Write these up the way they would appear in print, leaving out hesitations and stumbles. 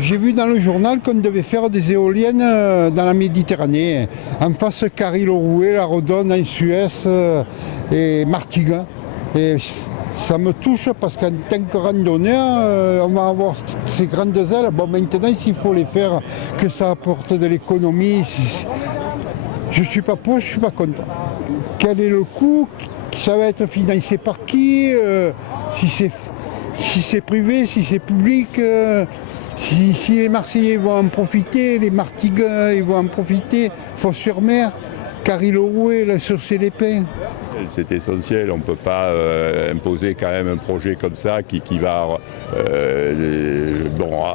J'ai vu dans le journal qu'on devait faire des éoliennes dans la Méditerranée, en face Carry-le-Rouet, La Redonne, en Suez et Martigues. Et ça me touche parce qu'en tant que randonneur, on va avoir ces grandes ailes. Bon, maintenant, s'il faut les faire, que ça apporte de l'économie, je ne suis pas pour, je ne suis pas contre. Quel est le coût? Ça va être financé par qui? Si c'est privé, si c'est public, si les Marseillais vont en profiter, les Martigues ils vont en profiter, Fos-sur-Mer, Carry-le-Rouet, la Sauce-les-Pins. C'est essentiel, on ne peut pas imposer quand même un projet comme ça qui va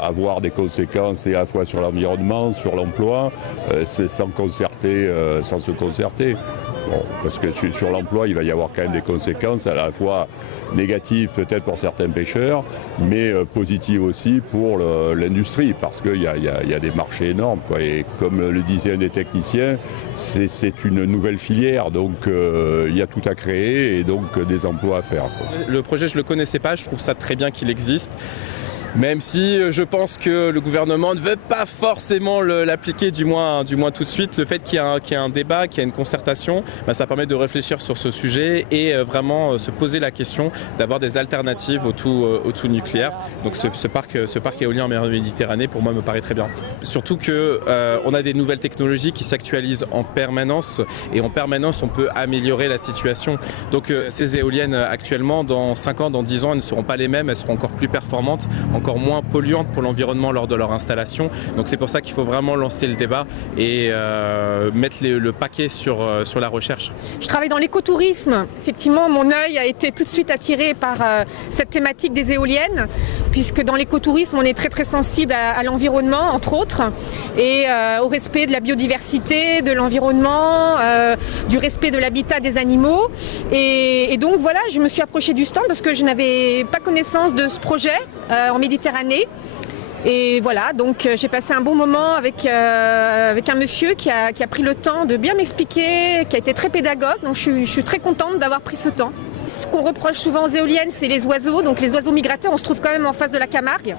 avoir des conséquences et à la fois sur l'environnement, sur l'emploi, sans se concerter. Bon, parce que sur l'emploi, il va y avoir quand même des conséquences à la fois négatives peut-être pour certains pêcheurs, mais positives aussi pour l'industrie, parce qu'il y a des marchés énormes, quoi. Et comme le disait un des techniciens, c'est une nouvelle filière, donc il y a tout à créer et donc des emplois à faire, quoi. Le projet, je ne le connaissais pas, je trouve ça très bien qu'il existe. Même si je pense que le gouvernement ne veut pas forcément l'appliquer, du moins tout de suite. Le fait qu'il y ait un débat, qu'il y ait une concertation, ça permet de réfléchir sur ce sujet et vraiment se poser la question d'avoir des alternatives au tout nucléaire. Donc ce parc éolien en mer Méditerranée, pour moi, me paraît très bien. Surtout qu'on a des nouvelles technologies qui s'actualisent en permanence et en permanence, on peut améliorer la situation. Donc ces éoliennes actuellement, dans 5 ans, dans 10 ans, elles ne seront pas les mêmes, elles seront encore plus performantes, encore moins polluantes pour l'environnement lors de leur installation. Donc c'est pour ça qu'il faut vraiment lancer le débat et mettre le paquet sur la recherche. Je travaille dans l'écotourisme. Effectivement, mon œil a été tout de suite attiré par cette thématique des éoliennes, puisque dans l'écotourisme, on est très très sensible à l'environnement, entre autres, et au respect de la biodiversité, de l'environnement, du respect de l'habitat des animaux. Et donc voilà, je me suis approchée du stand parce que je n'avais pas connaissance de ce projet en Méditerranée. Et voilà, donc j'ai passé un bon moment avec un monsieur qui a pris le temps de bien m'expliquer, qui a été très pédagogue, donc je suis très contente d'avoir pris ce temps. Ce qu'on reproche souvent aux éoliennes, c'est les oiseaux, donc les oiseaux migrateurs, on se trouve quand même en face de la Camargue.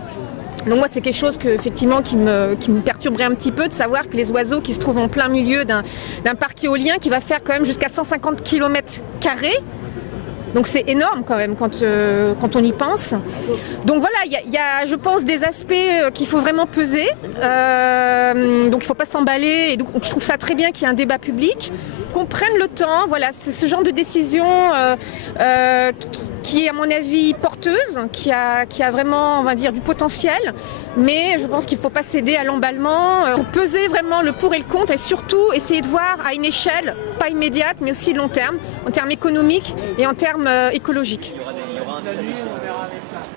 Donc moi c'est quelque chose effectivement qui me perturberait un petit peu de savoir que les oiseaux qui se trouvent en plein milieu d'un parc éolien qui va faire quand même jusqu'à 150 km², donc c'est énorme quand même quand on y pense. Donc voilà, il y a je pense des aspects qu'il faut vraiment peser. Donc il ne faut pas s'emballer. Et donc je trouve ça très bien qu'il y ait un débat public, qu'on prenne le temps. Voilà, c'est ce genre de décision qui est à mon avis porteuse, qui a vraiment, on va dire, du potentiel. Mais je pense qu'il ne faut pas céder à l'emballement pour peser vraiment le pour et le contre et surtout essayer de voir à une échelle, pas immédiate, mais aussi long terme, en termes économiques et en termes écologiques.